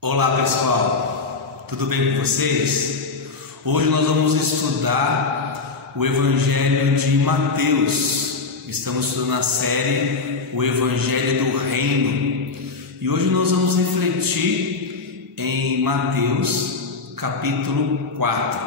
Olá pessoal, tudo bem com vocês? Hoje nós vamos estudar o Evangelho de Mateus. Estamos estudando a série O Evangelho do Reino e hoje nós vamos refletir em Mateus capítulo 4.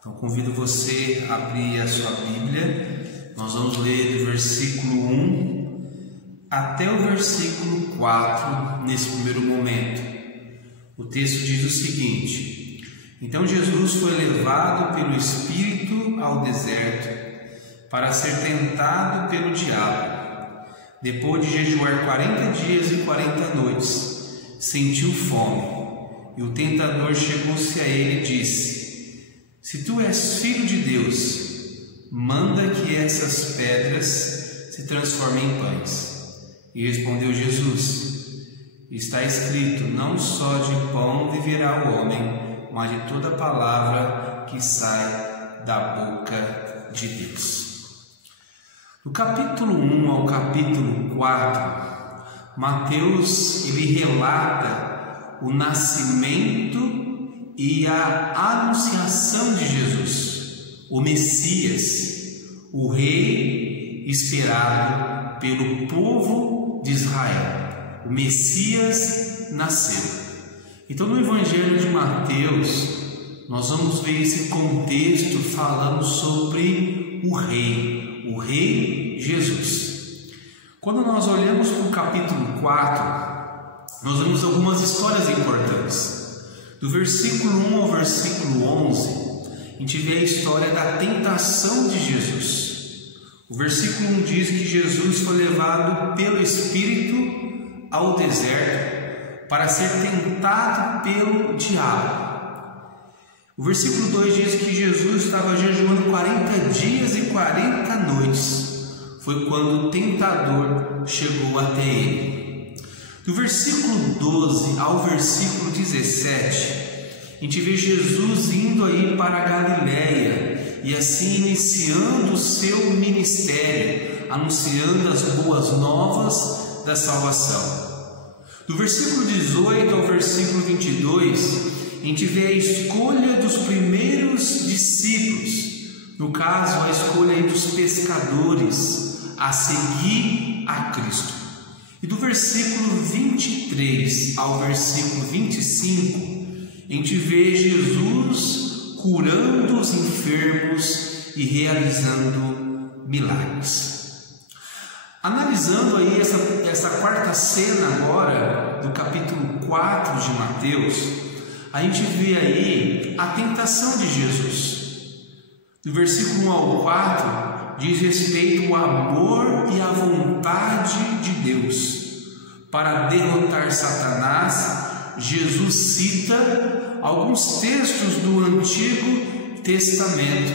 Então convido você a abrir a sua Bíblia. Nós vamos ler do versículo 1 até o versículo 4 nesse primeiro momento. O texto diz o seguinte: Então Jesus foi levado pelo Espírito ao deserto para ser tentado pelo diabo. Depois de jejuar 40 dias e 40 noites, sentiu fome, e o tentador chegou-se a ele e disse: Se tu és filho de Deus, manda que essas pedras se transformem em pães. E respondeu Jesus: Está escrito, não só de pão viverá o homem, mas de toda palavra que sai da boca de Deus. Do capítulo 1 ao capítulo 4, Mateus ele relata o nascimento e a anunciação de Jesus, o Messias, o rei esperado pelo povo de Israel. O Messias nasceu. Então no Evangelho de Mateus nós vamos ver esse contexto falando sobre o Rei Jesus. Quando nós olhamos para o capítulo 4, nós vemos algumas histórias importantes. Do versículo 1 ao versículo 11, a gente vê a história da tentação de Jesus. O versículo 1 diz que Jesus foi levado pelo Espírito ao deserto para ser tentado pelo diabo. O versículo 2 diz que Jesus estava jejuando 40 dias e 40 noites. Foi quando o tentador chegou até ele. Do versículo 12 ao versículo 17, a gente vê Jesus indo aí para a Galileia e assim iniciando o seu ministério, anunciando as boas novas da salvação. Do versículo 18 ao versículo 22, a gente vê a escolha dos primeiros discípulos, no caso a escolha dos pescadores a seguir a Cristo. E do versículo 23 ao versículo 25, a gente vê Jesus curando os enfermos e realizando milagres. Analisando aí essa quarta cena agora, do capítulo 4 de Mateus, a gente vê aí a tentação de Jesus. Do versículo 1 ao 4, diz respeito ao amor e à vontade de Deus. Para derrotar Satanás, Jesus cita alguns textos do Antigo Testamento.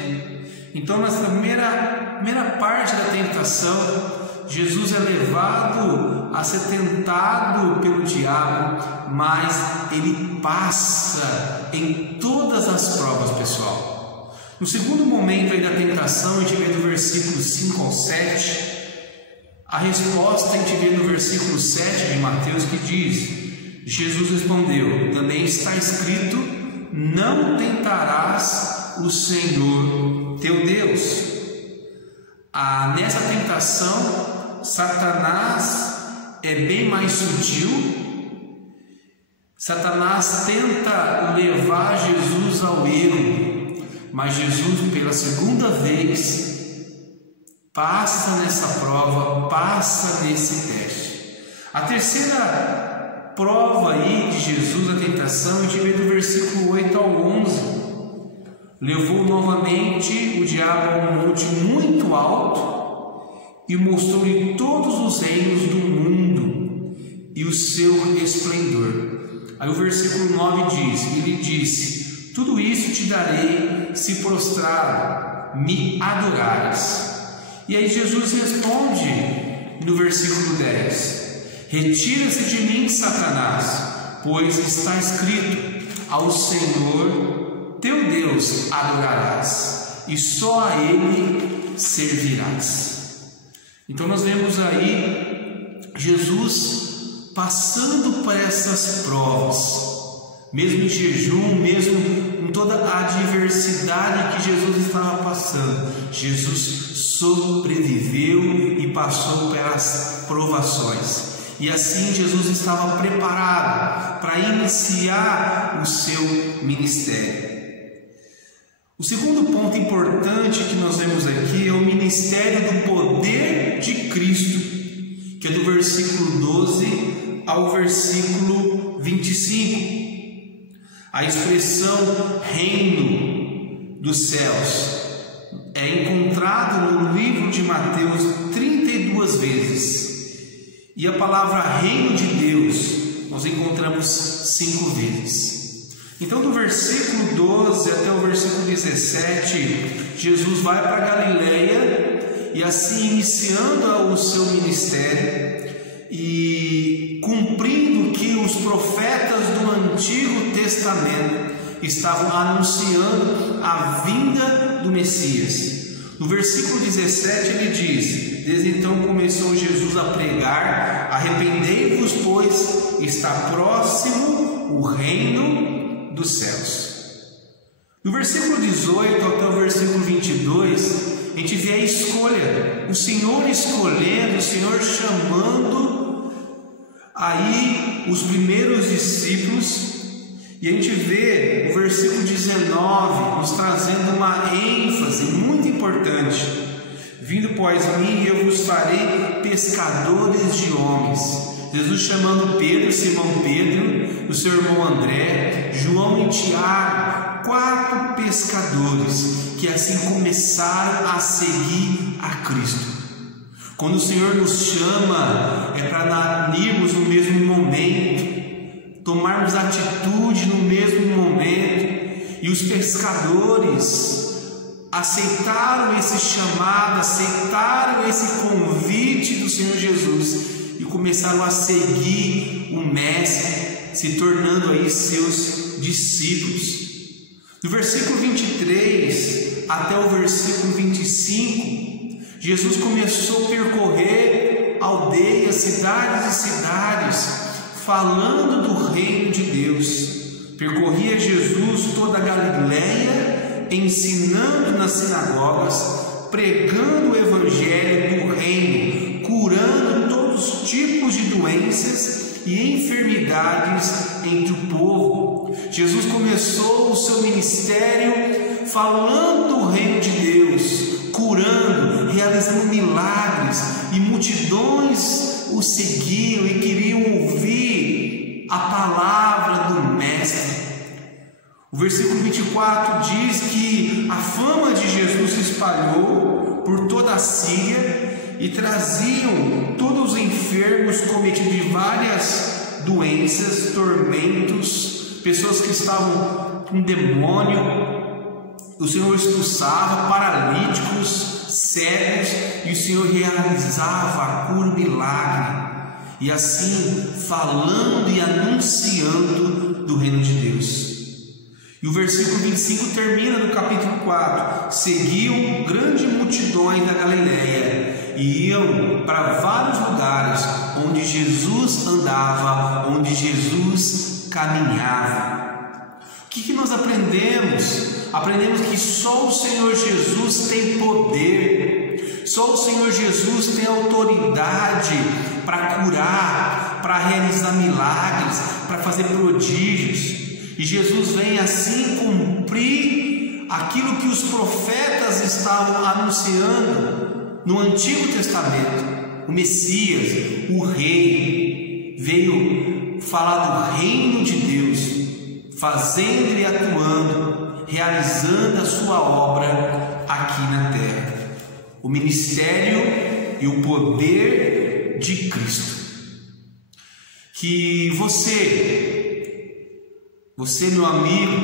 Então, nessa primeira parte da tentação, Jesus é levado a ser tentado pelo diabo, mas ele passa em todas as provas, pessoal. No segundo momento aí da tentação, a gente vê do versículo 5 ao 7, a resposta a gente vê no versículo 7 de Mateus que diz: Jesus respondeu, também está escrito, não tentarás o Senhor teu Deus. Nessa tentação, Satanás é bem mais sutil. Satanás tenta levar Jesus ao erro, mas Jesus pela segunda vez passa nessa prova, passa nesse teste. A terceira prova aí de Jesus, a tentação, a gente vê do versículo 8 ao 11. Levou novamente o diabo a um monte muito alto e mostrou-lhe todos os reinos do mundo e o seu esplendor. Aí o versículo 9 diz, ele disse, tudo isso te darei se prostrado me adorares. E aí Jesus responde no versículo 10, retira-se de mim, Satanás, pois está escrito, ao Senhor teu Deus adorarás, e só a Ele servirás. Então nós vemos aí Jesus passando por essas provas, mesmo em jejum, mesmo com toda a adversidade que Jesus estava passando, Jesus sobreviveu e passou pelas provações. E assim Jesus estava preparado para iniciar o seu ministério. O segundo ponto importante que nós vemos aqui é o ministério do poder de Cristo, que é do versículo 12 ao versículo 25. A expressão reino dos céus é encontrado no livro de Mateus 32 vezes. E a palavra reino de Deus nós encontramos 5 vezes. Então, do versículo 12 até o versículo 17, Jesus vai para Galileia e assim iniciando o seu ministério e cumprindo o que os profetas do Antigo Testamento estavam anunciando a vinda do Messias. No versículo 17 ele diz: desde então começou Jesus a pregar: arrependei-vos, pois está próximo o reino dos céus. No versículo 18 até o versículo 22, a gente vê a escolha, o Senhor escolhendo, o Senhor chamando aí os primeiros discípulos. E a gente vê o versículo 19 nos trazendo uma ênfase muito importante: vindo após mim, eu vos farei pescadores de homens. Jesus chamando Pedro, Simão Pedro, o seu irmão André, João e Tiago, 4 pescadores que assim começaram a seguir a Cristo. Quando o Senhor nos chama, é para irmos no mesmo momento, tomarmos atitude no mesmo momento. E os pescadores aceitaram esse chamado, aceitaram esse convite do Senhor Jesus e começaram a seguir o Mestre, se tornando aí seus discípulos. Do versículo 23 até o versículo 25, Jesus começou a percorrer aldeias, cidades e cidades, falando do reino de Deus. Percorria Jesus toda a Galileia, ensinando nas sinagogas, pregando o evangelho do reino, curando todos os tipos de doenças e enfermidades entre o povo. Jesus começou o seu ministério falando do reino de Deus, curando, realizando milagres, e multidões o seguiam e queriam ouvir a palavra do Mestre. O versículo 24 diz que a fama de Jesus se espalhou por toda a Síria e traziam todos os enfermos cometidos de várias doenças, tormentos, pessoas que estavam com demônio. O Senhor expulsava paralíticos, cegos, e o Senhor realizava a cura, o milagre, e assim falando e anunciando do reino de Deus. E o versículo 25 termina no capítulo 4: seguiam grandes multidões da Galileia e iam para vários lugares onde Jesus andava, onde Jesus caminhava. O que nós aprendemos? Aprendemos que só o Senhor Jesus tem poder, só o Senhor Jesus tem autoridade para curar, para realizar milagres, para fazer prodígios. E Jesus vem assim cumprir aquilo que os profetas estavam anunciando no Antigo Testamento. O Messias, o Rei, veio falar do reino de Deus, fazendo e atuando, realizando a sua obra aqui na terra. O ministério e o poder de Cristo. Que você meu amigo,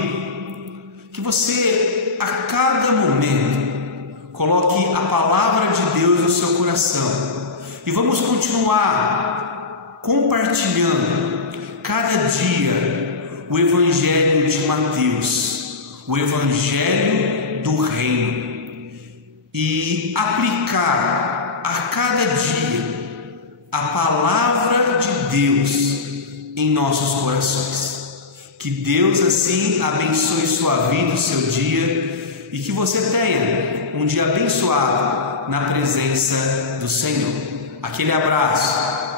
que você a cada momento coloque a palavra de Deus no seu coração, e vamos continuar compartilhando cada dia o Evangelho de Mateus, o Evangelho do Reino, e aplicar a cada dia a palavra de Deus em nossos corações. Que Deus assim abençoe sua vida, o seu dia, e que você tenha um dia abençoado na presença do Senhor. Aquele abraço.